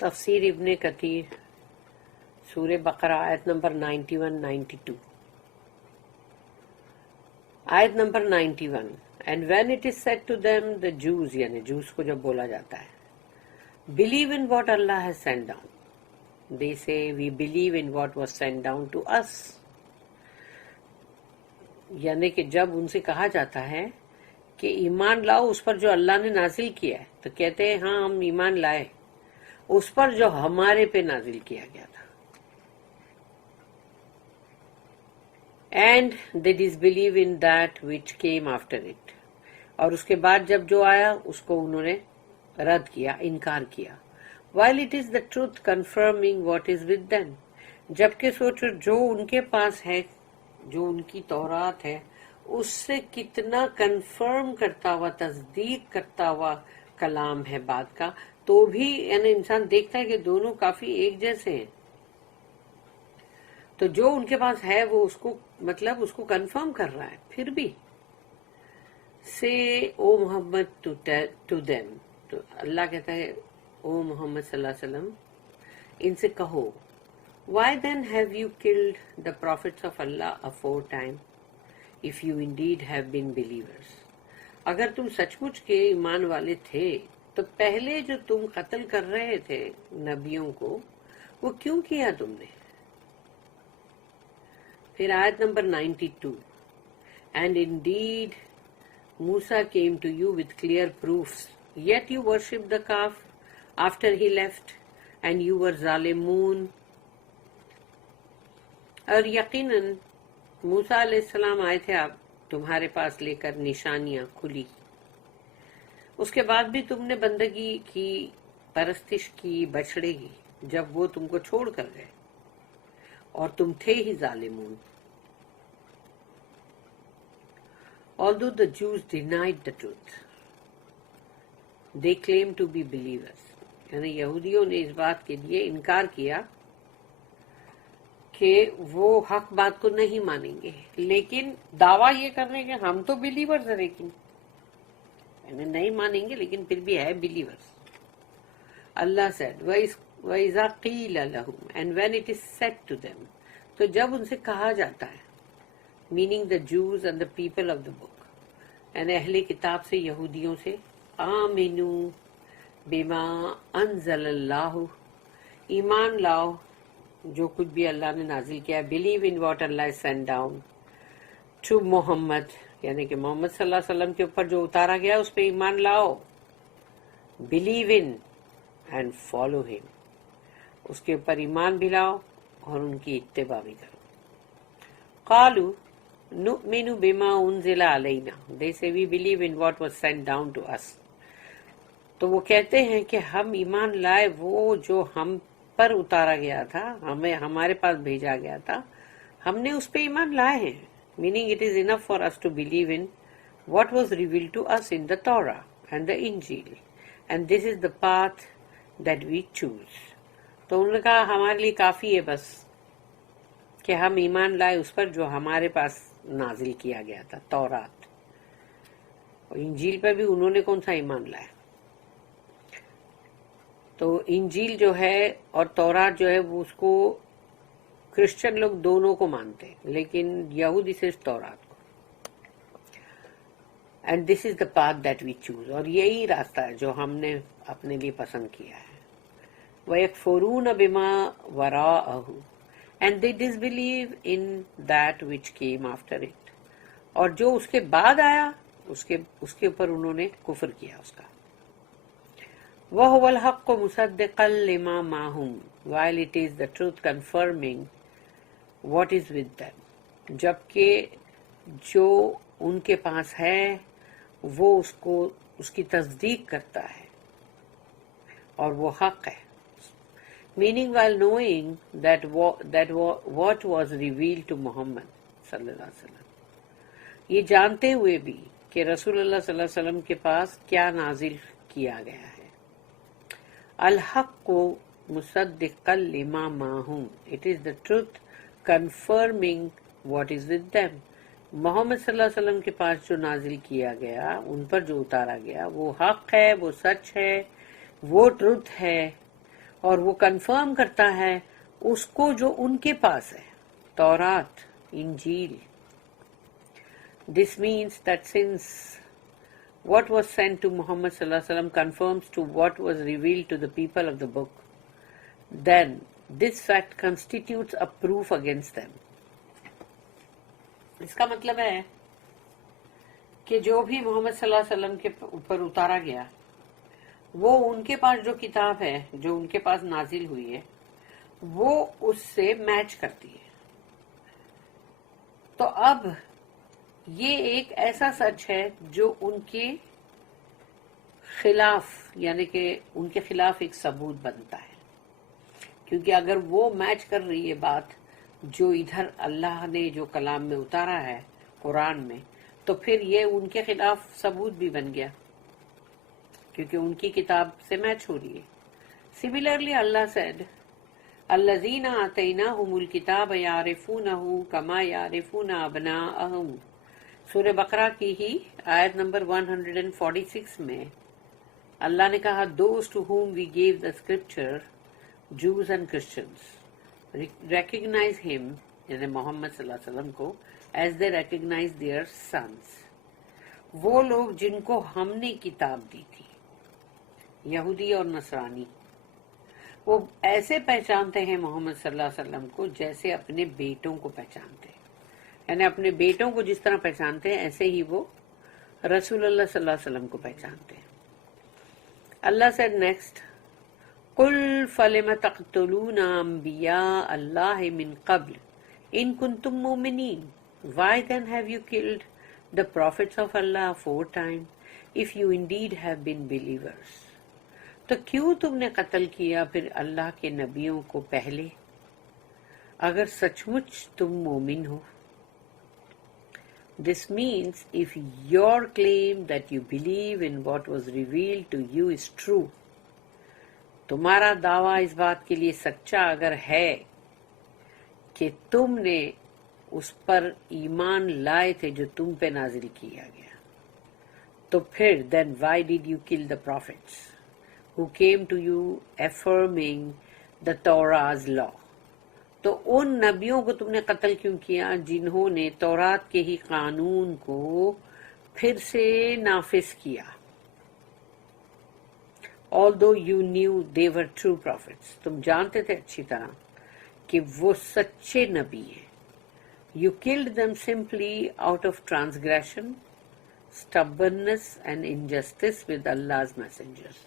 تفسیر ابن کثیر سورہ بقرہ آیت نمبر 91-92. آیت number 91. And when it is said to them, the Jews, یعنی جوز کو جب بولا جاتا ہے, believe in what Allah has sent down. They say, we believe in what was sent down to us. یعنی کہ جب ان سے کہا جاتا ہے کہ ایمان لاؤ اس پر جو اللہ نے نازل کیا ہے, تو کہتے ہیں ہاں ہم ایمان لائے اس پر جو ہمارے پہ نازل کیا گیا تھا. And they disbelieve in that which came after it. اور اس کے بعد جب جو آیا اس کو انہوں نے رد کیا, انکار کیا. While it is the truth confirming what is with them. جبکہ سوچو جو ان کے پاس ہے, جو ان کی تورات ہے, اس سے کتنا کنفرم کرتا ہوا, تصدیق کرتا ہوا کلام ہے بات کا, تو بھی یعنی انسان دیکھتا ہے کہ دونوں کافی ایک جیسے ہیں. تو جو ان کے پاس ہے وہ اس کو مطلب اس کو کنفرم کر رہا ہے. پھر بھی سے او محمد ٹو دیم, تو اللہ کہتا ہے او محمد صلی اللہ علیہ وسلم ان سے کہو, why then have you killed the prophets of Allah aforetime if you indeed have been believers. اگر تم سچ مچ کے ایمان والے تھے تو پہلے جو تم قتل کر رہے تھے نبیوں کو, وہ کیوں کیا تم نے. پھر آیت number 92. And indeed Musa came to you with clear proofs, yet you worshipped the calf after he left, and you were zalimun. اور یقیناً موسیٰ علیہ السلام آئے تھے آپ تمہارے پاس لے کر نشانیاں کھلی, اس کے بعد بھی تم نے بندگی کی, پرستش کی بچڑے کی, جب وہ تم کو چھوڑ کر گئے, اور تم تھے ہی ظالمون. Although the Jews denied the truth, they claimed to be believers. یعنی یہودیوں نے اس بات کے لیے انکار کیا کہ وہ حق بات کو نہیں مانیں گے, لیکن دعویٰ یہ کر رہے ہیں کہ ہم تو بلیورز ہیں, لیکن یعنی نہیں مانیں گے لیکن پھر بھی ہے بلیورز. اللہ said وَإِذَا قِيلَ لَهُمْ and when it is said to them, تو جب ان سے کہا جاتا ہے, meaning the Jews and the people of the book, یعنی اہل کتاب سے, یہودیوں سے, آمنوا بما انزل اللہ, ایمان لاؤ جو کچھ بھی اللہ نے نازل کیا, believe in what Allah sent down to محمد, یعنی کہ محمد صلی اللہ علیہ وسلم کے اوپر جو اتارا گیا اس پہ ایمان لاؤ, believe in and follow him, اس کے اوپر ایمان بھی لاؤ اور ان کی اتباع بھی کرو. قالوا نؤمن بما انزل علینا, they say we believe in what was sent down to us. تو وہ کہتے ہیں کہ ہم ایمان لائے وہ جو ہم پر اتارا گیا تھا, ہمیں ہمارے پاس بھیجا گیا تھا, ہم نے اس پہ ایمان لائے ہیں. meaning it is enough for us to believe in what was revealed to us in the Torah and the Injil, and this is the path that we choose. تو انہوں نے کہا ہمارے لیے کافی ہے بس کہ ہم ایمان لائے اس پر جو ہمارے پاس نازل کیا گیا تھا, تورات. اور انجیل پہ بھی انہوں نے کون سا ایمان لایا. تو انجیل جو ہے اور تورات جو ہے وہ اس کو کرسچن لوگ دونوں کو مانتے ہیں, لیکن یہودی صرف تورات کو. And this is the path that we choose, اور یہی راستہ ہے جو ہم نے اپنے لیے پسند کیا ہے. وَيَكْفُرُونَ بِمَا وَرَاءَهُ and they disbelieve in that which came after it. اور جو اس کے بعد آیا اس کے اوپر انہوں نے کفر کیا اس کا. وَهُوَ الْحَقُّ مُصَدِّقًا لِمَا مَعَهُمْ while it is the truth confirming what is with them. جبکہ جو ان کے پاس ہے وہ اس کی تصدیق کرتا ہے اور وہ حق ہے. meaning while knowing that what was revealed to Muhammad صلی اللہ علیہ وسلم, یہ جانتے ہوئے بھی کہ رسول اللہ صلی اللہ علیہ وسلم کے پاس کیا نازل کیا گیا ہے. الحق مصدقا لما معہم, it is the truth confirming what is with them. محمد صلی اللہ علیہ وسلم کے پاس جو نازل کیا گیا, ان پر جو اتارا گیا, وہ حق ہے, وہ سچ ہے, وہ ٹروتھ ہے, اور وہ کنفرم کرتا ہے اس کو جو ان کے پاس ہے، تورات، انجیل. This means that since what was sent to Muhammad sallallahu alaihi wasallam conforms to what was revealed to the people of the book, then this fact constitutes a proof against them. اس کا مطلب ہے کہ جو بھی محمد صلی اللہ علیہ وسلم کے اوپر اتارا گیا وہ ان کے پاس جو کتاب ہے جو ان کے پاس نازل ہوئی ہے وہ اس سے میچ کرتی ہے. تو اب یہ ایک ایسا سچ ہے جو ان کے خلاف، یعنی کہ ان کے خلاف ایک ثبوت بنتا ہے، کیونکہ اگر وہ میچ کر رہی ہے بات جو ادھر اللہ نے جو کلام میں اتارا ہے قرآن میں، تو پھر یہ ان کے خلاف ثبوت بھی بن گیا کیونکہ ان کی کتاب سے میچ ہو رہی ہے. Similarly, Allah said, الَّذِينَ آتَيْنَاهُمُ الْكِتَابَ يَعْرِفُونَهُ كَمَا يَعْرِفُونَ أَبْنَاءَهُمْ. سورہ بقرہ کی ہی آیت نمبر 146 میں اللہ نے کہا those to whom we gave the scripture, Jews and Christians, recognize him, یعنی محمد صلی اللہ علیہ وسلم کو, as they recognize their sons. وہ لوگ جن کو ہم نے کتاب دی تھی، یہودی اور نصرانی، وہ ایسے پہچانتے ہیں محمد صلی اللہ علیہ وسلم کو جیسے اپنے بیٹوں کو پہچانتے ہیں، یعنی اپنے بیٹوں کو جس طرح پہچانتے ہیں ایسے ہی وہ رسول اللہ صلی اللہ علیہ وسلم کو پہچانتے ہیں. اللہ said next, قُلْ فَلِمَ تَقْتُلُونَ أَنْبِيَاءَ اللَّهِ مِنْ قَبْلِ إِن كُنْتُمْ مُؤْمِنِينَ. Why then have you killed the prophets of Allah aforetime, if you indeed have been believers? تو کیوں تم نے قتل کیا پھر اللہ کے نبیوں کو پہلے، اگر سچ مچ تم مومن ہو. This means if your claim that you believe in what was revealed to you is true, تمہارا دعویٰ اس بات کے لیے سچا اگر ہے کہ تم نے اس پر ایمان لائے تھے جو تم پہ نازل کیا گیا، تو پھر then why did you kill the prophets who came to you affirming the Torah's law? تو ان نبیوں کو تم نے قتل کیوں کیا جنہوں نے تورات کے ہی قانون کو پھر سے نافذ کیا. Although you knew they were true prophets, تم جانتے تھے اچھی طرح کہ وہ سچے نبی ہیں. You killed them simply out of transgression, stubbornness and injustice with Allah's messengers.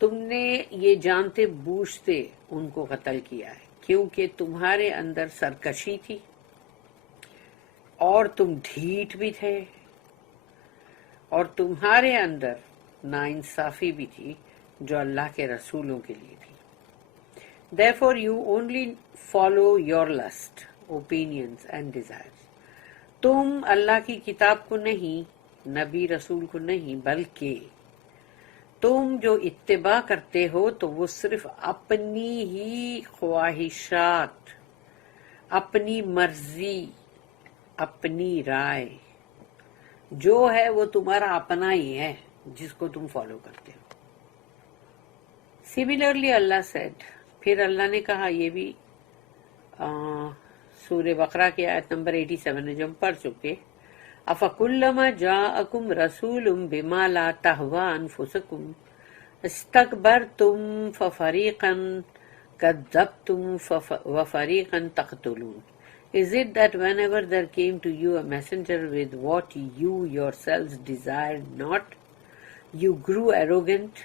تم نے یہ جانتے بوجھتے ان کو قتل کیا ہے کیونکہ تمہارے اندر سرکشی تھی اور تم ڈھیٹ بھی تھے اور تمہارے اندر ناانصافی بھی تھی جو اللہ کے رسولوں کے لیے تھی. Therefore you only follow your lust, opinions and desires. تم اللہ کی کتاب کو نہیں، نبی رسول کو نہیں، بلکہ تم جو اتباع کرتے ہو تو وہ صرف اپنی ہی خواہشات، اپنی مرضی، اپنی رائے، جو ہے وہ تمہارا اپنا ہی ہے جس کو تم فالو کرتے ہو. Similarly اللہ said، پھر اللہ نے کہا، یہ بھی سورہ بقرہ کی آیت نمبر 87 ہے جو ہم پڑھ چکے، أَفَكُلَّمَا جَاءَكُمْ رَسُولٌ بِمَا لَا تَهْوَىٰ أَنفُسُكُمْ اسْتَكْبَرْتُمْ فَفَرِيقًا كَذَّبْتُمْ وَفَرِيقًا تَقْتُلُونَ. Is it that whenever there came to you a messenger with what you yourselves desired not, you grew arrogant?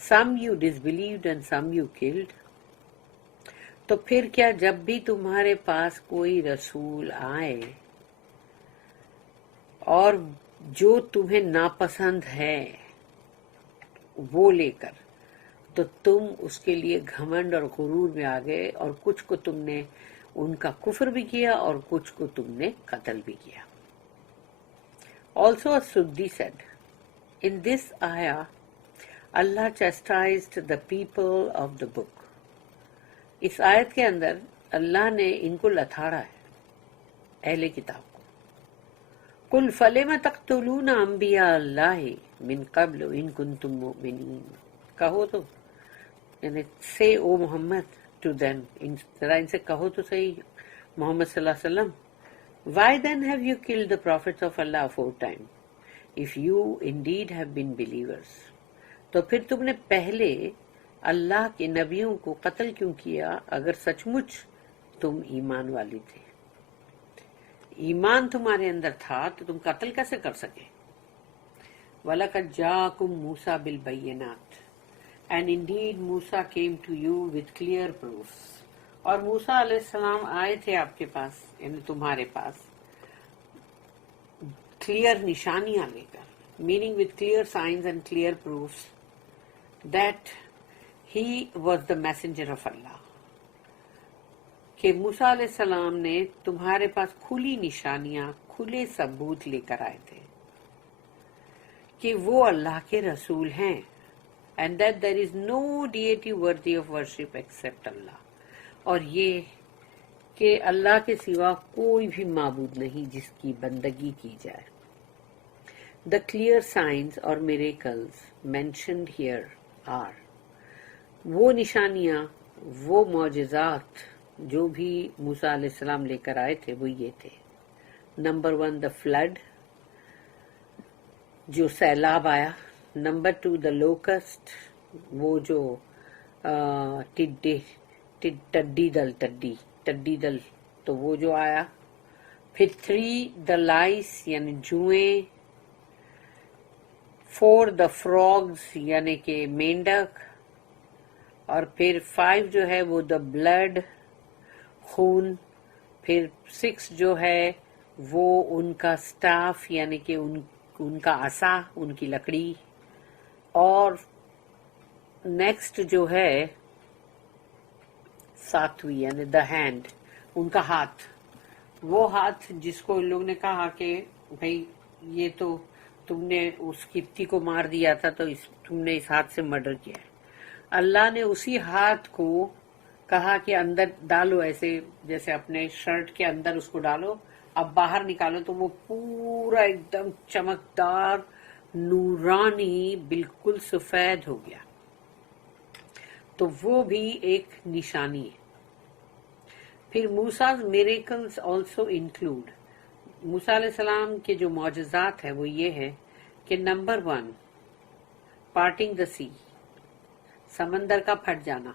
Some you disbelieved and some you killed. تو پھر کیا جب بھی تمہارے پاس کوئی رسول آئے اور جو تمہیں ناپسند ہے وہ لے کر، تو تم اس کے لیے گھمنڈ اور غرور میں آ گئے اور کچھ کو تم نے ان کا کفر بھی کیا اور کچھ کو تم نے قتل بھی کیا. Also As-Suddi said, in this ayah Allah chastised the people of the book. اس آیت کے اندر اللہ نے ان کو لتھاڑا ہے، اہل کتاب کو. قُلْ فَلِمَ تَقْتُلُونَ أَنْبِيَاءَ اللَّهِ مِنْ قَبْلُ إِن كُنْتُمْ مُؤْمِنِينَ. کہو تو یعنی say O Muhammad to them, ذرا ان سے کہو تو صحیح محمد صلی اللہ علیہ وسلم, why then have you killed the prophets of Allah aforetime, if you indeed have been believers. تو پھر تم نے پہلے اللہ کے نبیوں کو قتل کیوں کیا اگر سچ مچ تم ایمان والی تھے. ایمان تمہارے اندر تھا تو تم قتل کیسے کر سکے. وَلَقَدْ جَاءَكُمْ مُوسَى بِالْبَيِّنَاتِ, and indeed Musa came to you with clear proofs. اور موسیٰ علیہ السلام آئے تھے آپ کے پاس, یعنی تمہارے پاس, کلیئر نشانیاں لے کر, meaning with clear signs and clear proofs that he was the messenger of Allah. کہ موسیٰ علیہ السلام نے تمہارے پاس کھلی نشانیاں, کھلے ثبوت لے کر آئے تھے کہ وہ اللہ کے رسول ہیں, and that there is no deity worthy of worship except Allah. اور یہ کہ اللہ کے سوا کوئی بھی معبود نہیں جس کی بندگی کی جائے. The clear signs or miracles mentioned here are, وہ نشانیاں, وہ معجزات جو بھی موسیٰ علیہ السلام لے کر آئے تھے وہ یہ تھے. نمبر 1 the flood, جو سیلاب آیا. نمبر 2 the locust, وہ جو ٹڈی دل تو وہ جو آیا. پھر 3 the lice یعنی جوئیں. 4 the frogs یعنی کہ مینڈک. اور پھر 5 جو ہے وہ the blood, خون. پھر 6 جو ہے وہ ان کا سٹاف یعنی کہ ان کا عصا, ان کی لکڑی. اور نیکسٹ جو ہے 7ویں یعنی the hand, ان کا ہاتھ. وہ ہاتھ جس کو ان لوگوں نے کہا کہ بھئی یہ تو تم نے اس قبطی کو مار دیا تھا تو تم نے اس ہاتھ سے مرڈر کیا ہے. اللہ نے اسی ہاتھ کو کہا کہ اندر ڈالو, ایسے جیسے اپنے شرٹ کے اندر اس کو ڈالو, اب باہر نکالو تو وہ پورا ایک دم چمکدار, نورانی, بالکل سفید ہو گیا. تو وہ بھی ایک نشانی ہے. پھر موسیٰ's miracles also include, موسیٰ علیہ السلام کے جو معجزات ہیں وہ یہ ہے کہ نمبر 1 parting the sea, سمندر کا پھٹ جانا.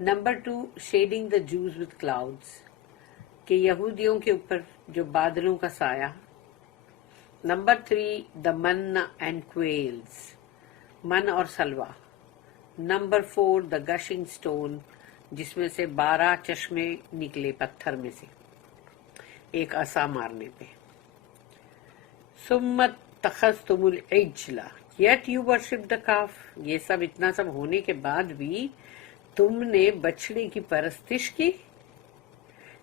Number 2 shading the Jews with clouds, کہ یہودیوں کے اوپر جو بادلوں کا سایہ. Number 3 the manna and quails, من اور سلوہ. نمبر 4 the gushing stone, جس میں سے 12 چشمے نکلے پتھر میں سے ایک عصا مارنے پہ. ثم اتخذتم العجل yet you worship the calf, یہ سب اتنا سب ہونے کے بعد بھی تم نے بچڑے کی پرستش کی,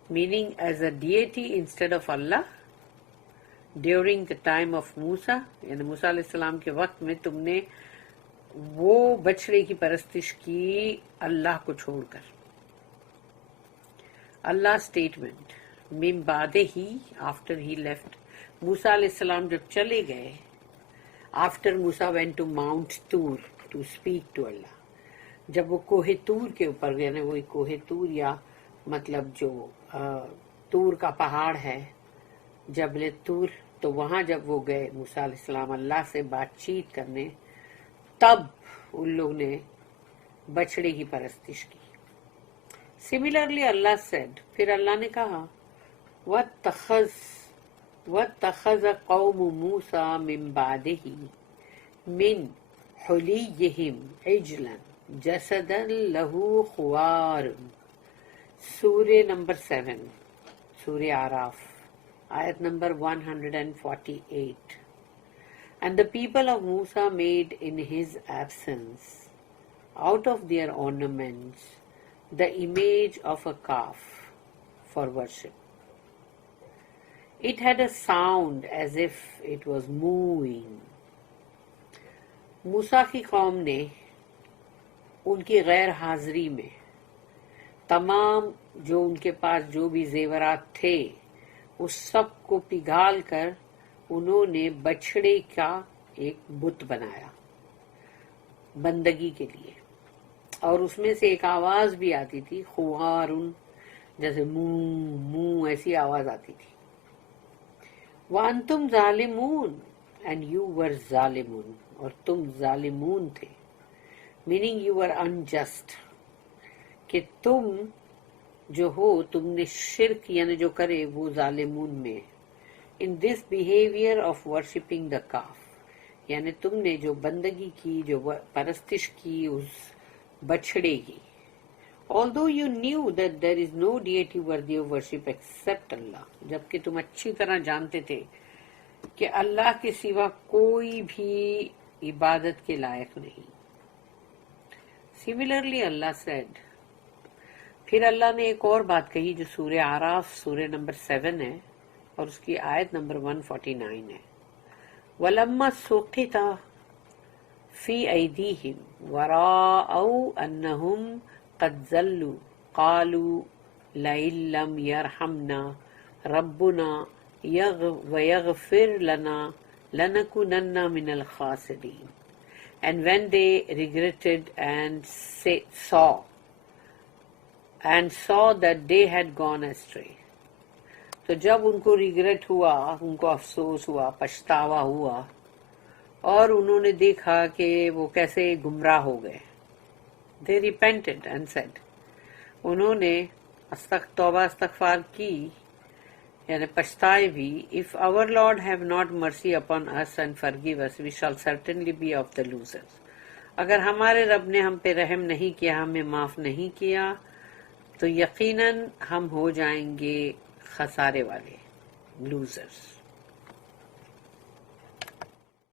meaning as a deity instead of Allah. During the time of Musa, یعنی موسیٰ علیہ السلام کے وقت میں تم نے وہ بچڑے کی پرستش کی اللہ کو چھوڑ کر. اللہ اسٹیٹمنٹ من بعد ہی, after he left, موسیٰ علیہ السلام جب چلے گئے, after Musa went to Mount Tur to speak to Allah, جب وہ کوہ تور کے اوپر گئے, وہی کوہ تور یا مطلب جو تور کا پہاڑ ہے, جبل تور, تو وہاں جب وہ گئے موسیٰ علیہ السلام اللہ سے بات چیت کرنے, تب ان لوگ نے بچڑے کی پرستش کی. سملرلی اللہ said, پھر اللہ نے کہا وَاتَّخَذَ قَوْمُ مُوسَى مِن بَعْدِهِ مِن حُلِيِّهِمْ عِجْلًا جَسَدًا لَهُ خُوَارٌ. سورہ نمبر 7, سورہ آراف, آیت number 148. And the people of Musa made in his absence out of their ornaments the image of a calf for worship. It had a sound as if it was mooing. موسیٰ کی قوم نے ان کی غیر حاضری میں تمام جو ان کے پاس جو بھی زیورات تھے اس سب کو پگھال کر انہوں نے بچڑے کا ایک بت بنایا بندگی کے لیے. اور اس میں سے ایک آواز بھی آتی تھی خوارن، جیسے منہ منہ ایسی آواز آتی تھی. وَأَنْتُمْ ظَالِمُونَ and you were ظالمون، اور تم ظالمون تھے، meaning you were unjust، کہ تم جو ہو، تم نے شرک یعنی جو کرے وہ ظالمون میں. in this behavior of worshipping the calf، یعنی تم نے جو بندگی کی، جو پرستش کی اس بچھڑے کی. although you knew that there is no deity worthy of worship except Allah، جبکہ تم اچھی طرح جانتے تھے کہ اللہ کے سوا کوئی بھی عبادت کے لائق نہیں. Similarly Allah said، پھر اللہ نے ایک اور بات کہی جو سورہ اعراف سورہ نمبر 7 ہے اور اس کی آیت نمبر 149 ہے. وَلَمَّا سُقِطَ فِي أَيْدِيهِمْ وَرَأَوْا أَنَّهُمْ قَدْ ضَلُّوا قَالُوا لَئِن لَّمْ يَرْحَمْنَا رَبُّنَا وَيَغْفِرْ لَنَا لَنَكُونَنَّ مِنَ الْخَاسِرِينَ. And when they regretted and saw that they had gone astray، تو جب ان کو ریگریٹ ہوا، ان کو افسوس ہوا، پچھتاوا ہوا، اور انہوں نے دیکھا کہ وہ کیسے گمراہ ہو گئے. they repented and said، انہوں نے توبہ استغفار کی یعنی پچھتائے بھی. if our Lord have not mercy upon us and forgive us we shall certainly be of the losers، اگر ہمارے رب نے ہم پہ رحم نہیں کیا، ہمیں معاف نہیں کیا، تو یقیناً ہم ہو جائیں گے خسارے والے، losers.